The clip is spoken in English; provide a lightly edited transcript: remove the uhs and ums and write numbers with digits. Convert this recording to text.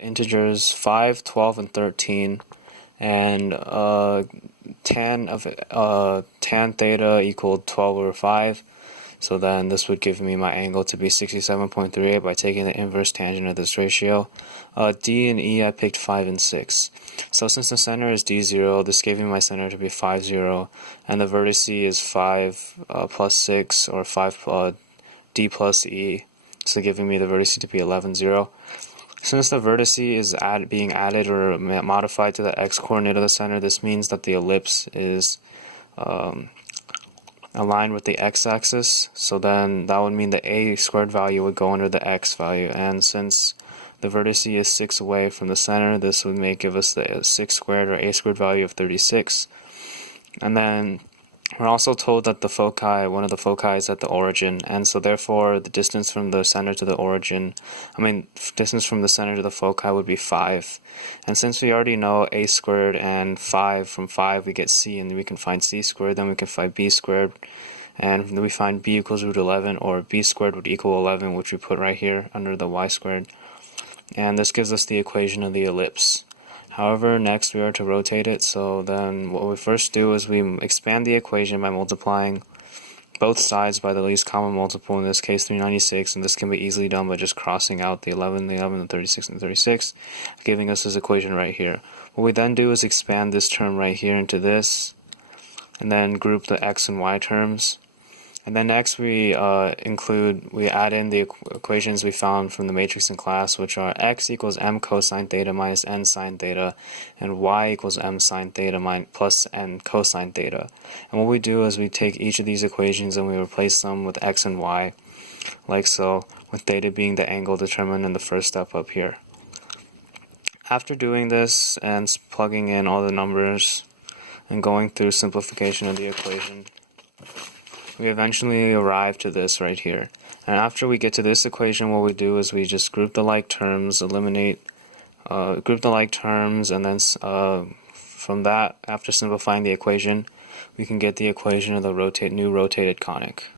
integers 5, 12, and 13, and tan theta equaled 12 over 5. So then this would give me my angle to be 67.38 by taking the inverse tangent of this ratio. D and E, I picked 5 and 6. So since the center is D0, this gave me my center to be 5, 0, and the vertice is 5 plus 6, or 5 D plus E, so giving me the vertice to be 11, 0. Since the vertice is being added or modified to the x-coordinate of the center, this means that the ellipse is aligned with the x-axis, so then that would mean the a squared value would go under the x value, and since the vertice is 6 away from the center, this would give us the 6 squared or a squared value of 36. And then we're also told that the foci, one of the foci is at the origin, and so therefore the distance from the center to the origin, distance from the center to the foci would be 5. And since we already know a squared and 5, from 5 we get c, and we can find c squared, then we can find b squared, and then we find b equals root 11, or b squared would equal 11, which we put right here under the y squared. And this gives us the equation of the ellipse. However, next we are to rotate it, so then what we first do is we expand the equation by multiplying both sides by the least common multiple, in this case 396, and this can be easily done by just crossing out the 11, the 11, the 36, and the 36, giving us this equation right here. What we then do is expand this term right here into this, and then group the x and y terms. And then next we add in the equations we found from the matrix in class, which are x equals m cosine theta minus n sine theta, and y equals m sine theta plus n cosine theta. And what we do is we take each of these equations and we replace them with x and y, like so, with theta being the angle determined in the first step up here. After doing this and plugging in all the numbers and going through simplification of the equation, we eventually arrive to this right here. And after we get to this equation, what we do is we just group the like terms, group the like terms, and then from that, after simplifying the equation, we can get the equation of the new rotated conic.